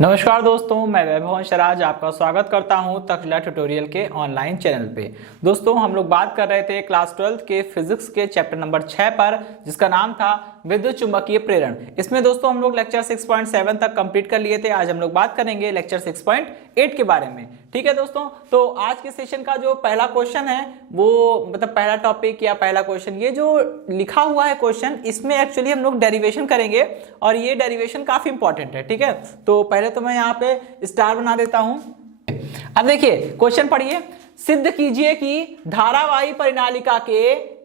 नमस्कार दोस्तों, मैं वैभव शराज आपका स्वागत करता हूं तक्षशिला ट्यूटोरियल के ऑनलाइन चैनल पे। दोस्तों, हम लोग बात कर रहे थे क्लास 12 के फिजिक्स के चैप्टर नंबर 6 पर, जिसका नाम था विद्युत चुंबकीय प्रेरण। इसमें दोस्तों हम लोग लेक्चर 6.7 तक कंप्लीट कर लिए थे। आज हम लोग बात करेंगे लेक्चर 6.8 के बारे में। ठीक है दोस्तों, तो आज के सेशन का जो पहला क्वेश्चन है वो मतलब पहला टॉपिक या पहला क्वेश्चन, ये जो लिखा हुआ है क्वेश्चन, इसमें एक्चुअली हम लोग डेरिवेशन करेंगे और ये डेरिवेशन काफी इंपॉर्टेंट है। ठीक है, तो पहले तो मैं यहाँ पे स्टार बना देता हूं। अब देखिए क्वेश्चन पढ़िए। सिद्ध कीजिए कि धारावाही परिनालिका के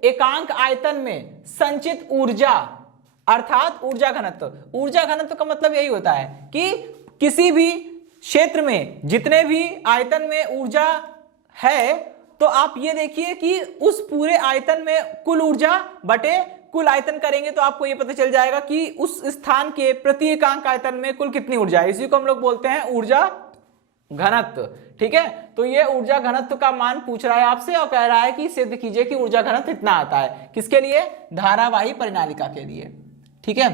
एकांक आयतन में संचित ऊर्जा अर्थात ऊर्जा घनत्व। ऊर्जा घनत्व का मतलब यही होता है कि किसी भी क्षेत्र में जितने भी आयतन में ऊर्जा है, तो आप ये देखिए कि उस पूरे आयतन में कुल ऊर्जा बटे कुल आयतन करेंगे तो आपको ये पता चल जाएगा कि उस स्थान के प्रति एकांक आयतन में कुल कितनी ऊर्जा है। इसी को हम लोग बोलते हैं ऊर्जा घनत्व। ठीक है, तो ये ऊर्जा घनत्व का मान पूछ रहा है आपसे और कह रहा है कि सिद्ध कीजिए कि ऊर्जा घनत्व इतना आता है। किसके लिए? धारावाही परिनालिका के लिए। ठीक है,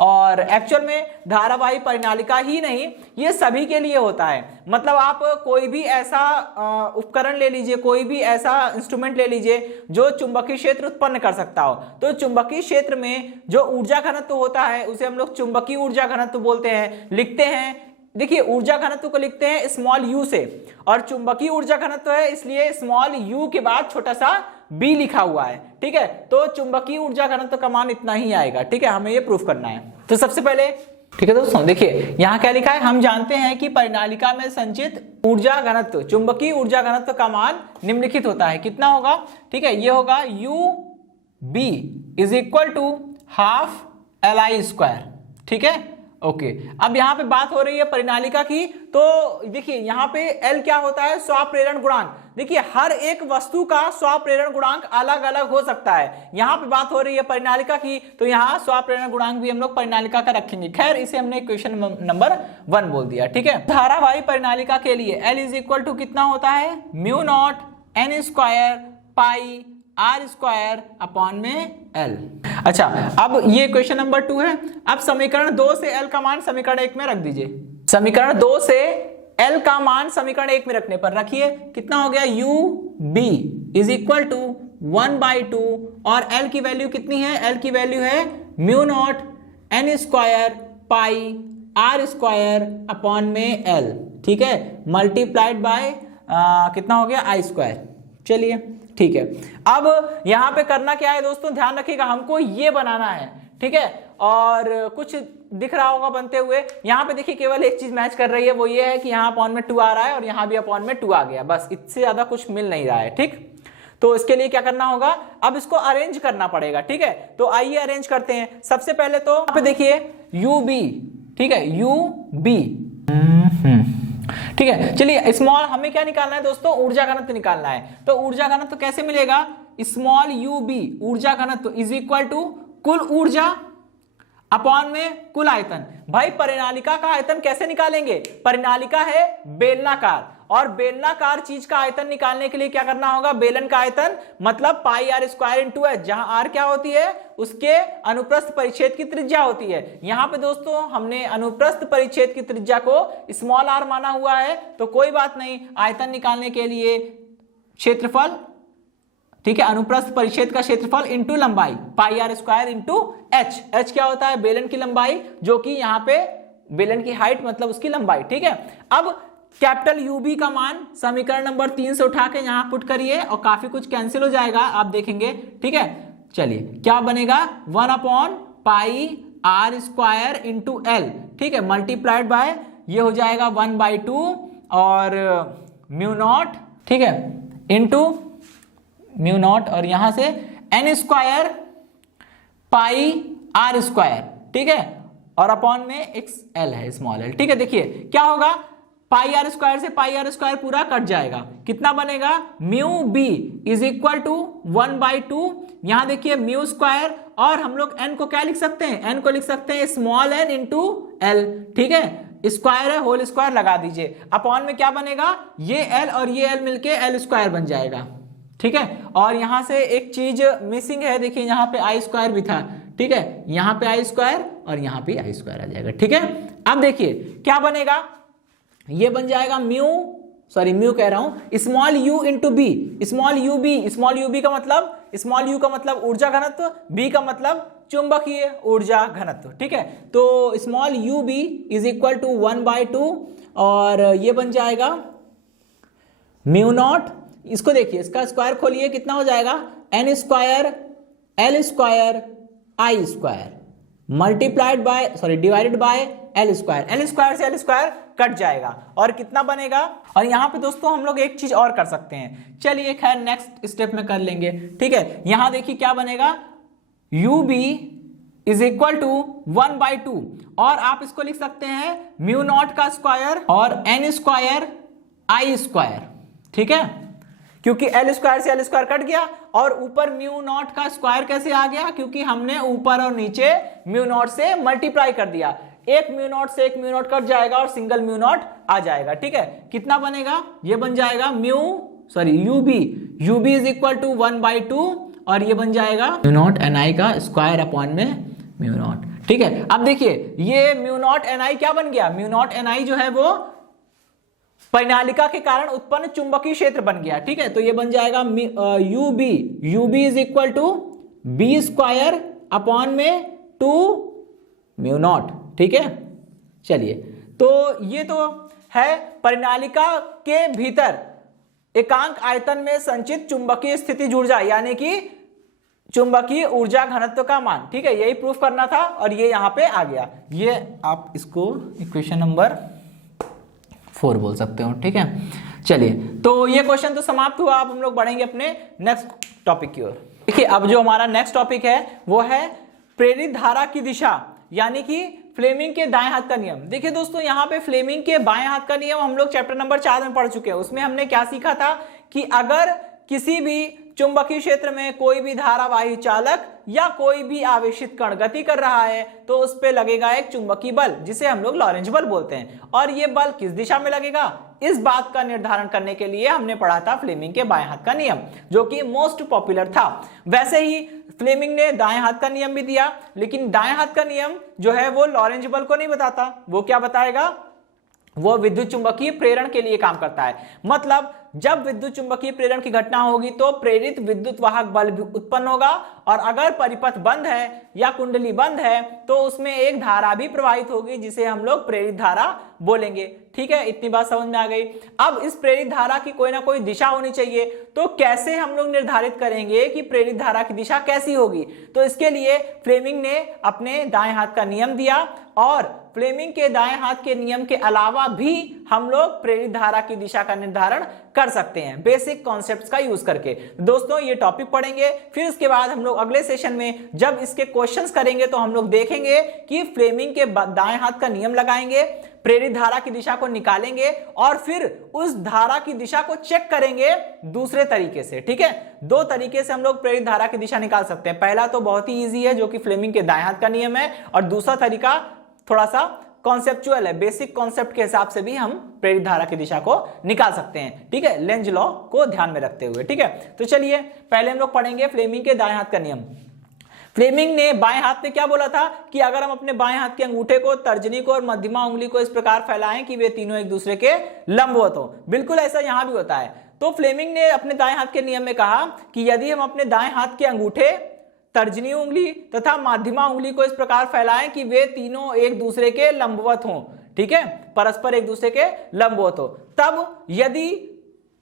और एक्चुअल में धारावाही परिनालिका ही नहीं, ये सभी के लिए होता है। मतलब आप कोई भी ऐसा उपकरण ले लीजिए, कोई भी ऐसा इंस्ट्रूमेंट ले लीजिए जो चुंबकीय क्षेत्र उत्पन्न कर सकता हो, तो चुंबकीय क्षेत्र में जो ऊर्जा घनत्व होता है उसे हम लोग चुंबकीय ऊर्जा घनत्व बोलते हैं, लिखते हैं। देखिए, ऊर्जा घनत्व को लिखते हैं स्मॉल यू से, और चुंबकीय ऊर्जा घनत्व है इसलिए स्मॉल यू के बाद छोटा सा बी लिखा हुआ है। ठीक है, तो चुंबकीय ऊर्जा घनत्व का मान इतना ही आएगा। ठीक है, हमें ये प्रूफ करना है। तो सबसे पहले ठीक है दोस्तों, देखिए यहां क्या लिखा है। हम जानते हैं कि परिनालिका में संचित ऊर्जा घनत्व, चुंबकीय ऊर्जा घनत्व का मान निम्नलिखित होता है। कितना होगा? ठीक है, ये होगा U B is equal to half L I square. ठीक है, ओके। अब यहाँ पे बात हो रही है परिनालिका की, तो देखिए यहाँ पे L क्या होता है? स्वप्रेरण गुणांक। देखिए हर एक वस्तु का स्वप्रेरण गुणांक अलग अलग हो सकता है। यहाँ पे बात हो रही है परिनालिका की, तो यहाँ स्वप्रेरण गुणांक भी हम लोग परिनालिका का रखेंगे। खैर, इसे हमने क्वेश्चन नंबर 1 बोल दिया। ठीक है, धारावाही परिनालिका के लिए L इज इक्वल टू कितना होता है? Mu naught N square pi R square upon में L। अच्छा, अब ये क्वेश्चन नंबर 2 है। अब समीकरण 2 से L का मान समीकरण 1 में रख दीजिए। समीकरण 2 से L का मान समीकरण 1 में रखने पर रखिए, कितना हो गया? U B is equal to 1/2 और L की वैल्यू कितनी है? L की वैल्यू है mu naught N square pi R square upon में L। ठीक है, मल्टीप्लाइड बाय कितना हो गया? I square. चलिए ठीक है, अब यहां पे करना क्या है दोस्तों, ध्यान रखिएगा, हमको ये बनाना है। ठीक है, और कुछ दिख रहा होगा बनते हुए। यहां पे देखिए केवल एक चीज मैच कर रही है, वो ये है कि यहां अपॉन में 2 आ रहा है और यहां भी अपॉन में 2 आ गया। बस इससे ज्यादा कुछ मिल नहीं रहा है। ठीक, तो इसके लिए क्या करना होगा? अब इसको अरेंज करना पड़ेगा। ठीक है, तो आइए अरेंज करते हैं। सबसे पहले तो यहां पे देखिए यू बी। ठीक है, यू बी। ठीक है, चलिए स्मॉल हमें क्या निकालना है दोस्तों? ऊर्जा घनत्व निकालना है। तो ऊर्जा घनत्व कैसे मिलेगा? स्मॉल यू बी ऊर्जा घनत्व इज इक्वल टू कुल ऊर्जा अपॉन में कुल आयतन। भाई परिनालिका का आयतन कैसे निकालेंगे? परिनालिका है बेलनाकार, और बेलनाकार चीज का आयतन निकालने के लिए क्या करना होगा? बेलन का आयतन मतलब पाई आर स्क्वायर इंटू एच, जहां आर क्या होती है? उसके अनुप्रस्थ परिच्छेद की त्रिज्या होती है। यहां पे दोस्तों हमने अनुप्रस्थ परिच्छेद की त्रिज्या को स्मॉल आर माना हुआ है, तो कोई बात नहीं। आयतन निकालने के लिए क्षेत्रफल, ठीक है, अनुप्रस्थ परिच्छेद का क्षेत्रफल इंटू लंबाई, pi R square into H. H क्या होता है? बेलन की लंबाई, जो कि यहाँ पे बेलन की हाइट मतलब उसकी लंबाई। ठीक है, अब कैपिटल यू बी का मान समीकरण नंबर 3 से उठा के यहां पुट करिए और काफी कुछ कैंसिल हो जाएगा, आप देखेंगे। ठीक है, चलिए क्या बनेगा? 1 upon pi R square into L. ठीक है, मल्टीप्लाइड बाय ये हो जाएगा 1/2 और म्यू नॉट, ठीक है, इंटू म्यू नॉट और यहां से N square pi R square. ठीक है, और अपॉन में एक एल है, स्मॉल एल। ठीक है, देखिए क्या होगा? पाई आर स्क्वायर से पाई आर स्क्वायर पूरा कट जाएगा। कितना बनेगा? Mu B is equal to 1/2। यहां देखिए म्यू स्क्वायर, और हम लोग एन को क्या लिख सकते हैं? एन को लिख सकते हैं स्मॉल एन इंटू एल। ठीक है, स्क्वायर है, होल स्क्वायर लगा दीजिए। अपॉन में क्या बनेगा? ये एल और ये एल मिलके एल स्क्वायर बन जाएगा। ठीक है, और यहां से एक चीज मिसिंग है, देखिए यहां पे आई स्क्वायर भी था। ठीक है, यहाँ पे आई स्क्वायर और यहाँ पे आई स्क्वायर आ जाएगा। ठीक है, अब देखिए क्या बनेगा, ये बन जाएगा म्यू कह रहा हूं small U into B, small U B का मतलब, स्मॉल यू का मतलब ऊर्जा घनत्व, बी का मतलब चुंबकीय ऊर्जा घनत्व। ठीक है, तो small U B is equal to 1/2 और ये बन जाएगा म्यू नॉट, इसको देखिए इसका स्क्वायर खोलिए कितना हो जाएगा, N square L square I square multiplied by divided by L square से एल स्क्वायर कट जाएगा और कितना बनेगा। और यहाँ पे दोस्तों हम लोग एक चीज और कर सकते हैं, चलिए खैर नेक्स्ट स्टेप में कर लेंगे। ठीक है, यहाँ देखिए क्या बनेगा, U B is equal to 1/2 और आप इसको लिख सकते हैं म्यू नॉट का स्क्वायर और एन स्क्वायर आई स्क्वायर। ठीक है, क्योंकि एल स्क्वायर से एल स्क्वायर कट गया और ऊपर म्यू नॉट का स्क्वायर कैसे आ गया, क्योंकि हमने ऊपर और नीचे म्यू नॉट से मल्टीप्लाई कर दिया, एक म्यू नॉट से एक म्यू नॉट कट जाएगा और सिंगल म्यू नॉट आ जाएगा। ठीक है, कितना बनेगा, ये बन जाएगा U B is equal to 1/2 और ये बन जाएगा म्यू नॉट एन आई का स्क्वायर अपॉन में म्यू नॉट। ठीक है, अब देखिए ये म्यू नॉट एन आई क्या बन गया, म्यू नॉट एन आई जो है वो परिनालिका के कारण उत्पन्न चुंबकीय क्षेत्र बन गया। ठीक है, तो ये बन जाएगा U B is equal to B square upon में 2 म्यू नॉट। ठीक है, चलिए तो ये तो है परिनालिका के भीतर एकांक आयतन में संचित चुंबकीय स्थितिज ऊर्जा यानी कि चुंबकीय ऊर्जा घनत्व का मान। ठीक है, यही प्रूफ करना था और ये यहां पे आ गया, ये आप इसको इक्वेशन नंबर 4 बोल सकते हो। ठीक है, चलिए तो ये क्वेश्चन तो समाप्त हुआ, अब हम लोग बढ़ेंगे अपने नेक्स्ट टॉपिक की ओर। देखिए अब जो हमारा नेक्स्ट टॉपिक है वो है प्रेरित धारा की दिशा यानी कि फ्लेमिंग के दाएं हाथ का नियम। देखिए दोस्तों यहाँ पे फ्लेमिंग के बाएं हाथ का नियम हम लोग चैप्टर नंबर 4 में पढ़ चुके हैं। उसमें हमने क्या सीखा था कि अगर किसी भी चुंबकीय क्षेत्र में कोई भी धारावाही चालक या कोई भी आवेशित कण गति कर रहा है तो उस पे लगेगा एक चुंबकीय बल जिसे हम लोग लॉरेंज बल बोलते हैं। और ये बल किस दिशा में लगेगा, इस बात का निर्धारण करने के लिए हमने पढ़ा था फ्लेमिंग के बाएं हाथ का नियम, जो कि मोस्ट पॉपुलर था। वैसे ही फ्लेमिंग ने दाएं हाथ का नियम भी दिया, लेकिन दाएं हाथ का नियम जो है वो लॉरेंज बल को नहीं बताता। वो क्या बताएगा, वो विद्युत चुंबकीय प्रेरण के लिए काम करता है। मतलब जब विद्युत चुंबकीय प्रेरण की घटना होगी तो प्रेरित विद्युत वाहक बल भी उत्पन्न होगा और अगर परिपथ बंद है या कुंडली बंद है तो उसमें एक धारा भी प्रवाहित होगी जिसे हम लोग प्रेरित धारा बोलेंगे। ठीक है, इतनी बात समझ में आ गई। अब इस प्रेरित धारा की कोई ना कोई दिशा होनी चाहिए, तो कैसे हम लोग निर्धारित करेंगे कि प्रेरित धारा की दिशा कैसी होगी। तो इसके लिए फ्लेमिंग ने अपने दाएं हाथ का नियम दिया और फ्लेमिंग के दाएं हाथ के नियम के अलावा भी हम लोग प्रेरित धारा की दिशा का निर्धारण कर सकते हैं बेसिक कॉन्सेप्ट्स का यूज करके। दोस्तों ये टॉपिक पढ़ेंगे, फिर उसके बाद हम लोग अगले सेशन में जब इसके क्वेश्चंस करेंगे तो हम लोग देखेंगे कि फ्लेमिंग के दाएं हाथ का नियम लगाएंगे, प्रेरित धारा की दिशा को निकालेंगे और फिर उस धारा की दिशा को चेक करेंगे दूसरे तरीके से। ठीक है, 2 तरीके से हम लोग प्रेरित धारा की दिशा निकाल सकते हैं। पहला तो बहुत ही इजी है जो कि फ्लेमिंग के दाएं हाथ का नियम है, और दूसरा तरीका थोड़ा सा कॉन्सेप्चुअल है, बेसिक कॉन्सेप्ट के हिसाब से भी हम प्रेरित धारा की दिशा को निकाल सकते हैं। ठीक है, लेंज लॉ को ध्यान में रखते हुए। ठीक है, तो चलिए पहले हम लोग पढ़ेंगे फ्लेमिंग के दाएं हाथ का नियम। फ्लेमिंग ने बाएं हाथ में क्या बोला था कि अगर हम अपने बाएं हाथ के अंगूठे को, तर्जनी को और मध्यमा उंगली को इस प्रकार फैलाएं कि वे तीनों एक दूसरे के लंबवत हो। बिल्कुल ऐसा यहां भी होता है। तो फ्लेमिंग ने अपने दाएं हाथ के नियम में कहा कि यदि हम अपने दाएं हाथ के अंगूठे, तर्जनी उंगली तथा माध्यमा उंगली को इस प्रकार फैलाएं कि वे तीनों एक दूसरे के लंबवत हों, ठीक है, परस्पर एक दूसरे के लंबवत हो, तब यदि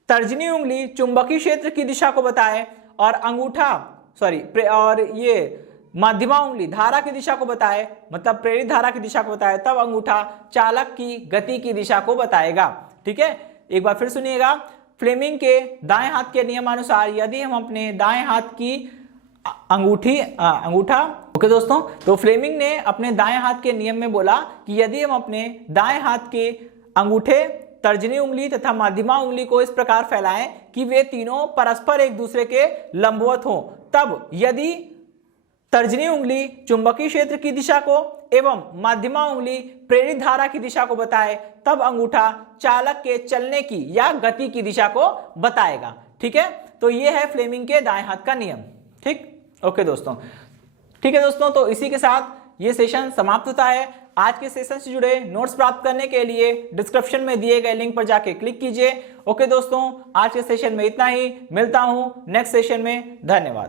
तर्जनी उंगली चुंबकीय क्षेत्र की दिशा को बताए और अंगूठा और ये माध्यमा उंगली धारा की दिशा को बताए, मतलब प्रेरित धारा की दिशा को बताए, तब अंगूठा चालक की गति की दिशा को बताएगा। ठीक है, एक बार फिर सुनिएगा। फ्लेमिंग के दाएं हाथ के नियमानुसार यदि हम अपने दाएं हाथ की अंगूठा ओके दोस्तों, तो फ्लेमिंग ने अपने दाएं हाथ के नियम में बोला कि यदि हम अपने दाएं हाथ के अंगूठे, तर्जनी उंगली तथा माध्यमा उंगली को इस प्रकार फैलाएं कि वे तीनों परस्पर एक दूसरे के लंबवत हों, तब यदि तर्जनी उंगली चुंबकीय क्षेत्र की दिशा को एवं माध्यमा उंगली प्रेरित धारा की दिशा को बताए, तब अंगूठा चालक के चलने की या गति की दिशा को बताएगा। ठीक है, तो ये है फ्लेमिंग के दाएं हाथ का नियम। ठीक, ओके दोस्तों, ठीक है दोस्तों, तो इसी के साथ ये सेशन समाप्त होता है। आज के सेशन से जुड़े नोट्स प्राप्त करने के लिए डिस्क्रिप्शन में दिए गए लिंक पर जाके क्लिक कीजिए। ओके दोस्तों, आज के सेशन में इतना ही, मिलता हूं नेक्स्ट सेशन में। धन्यवाद।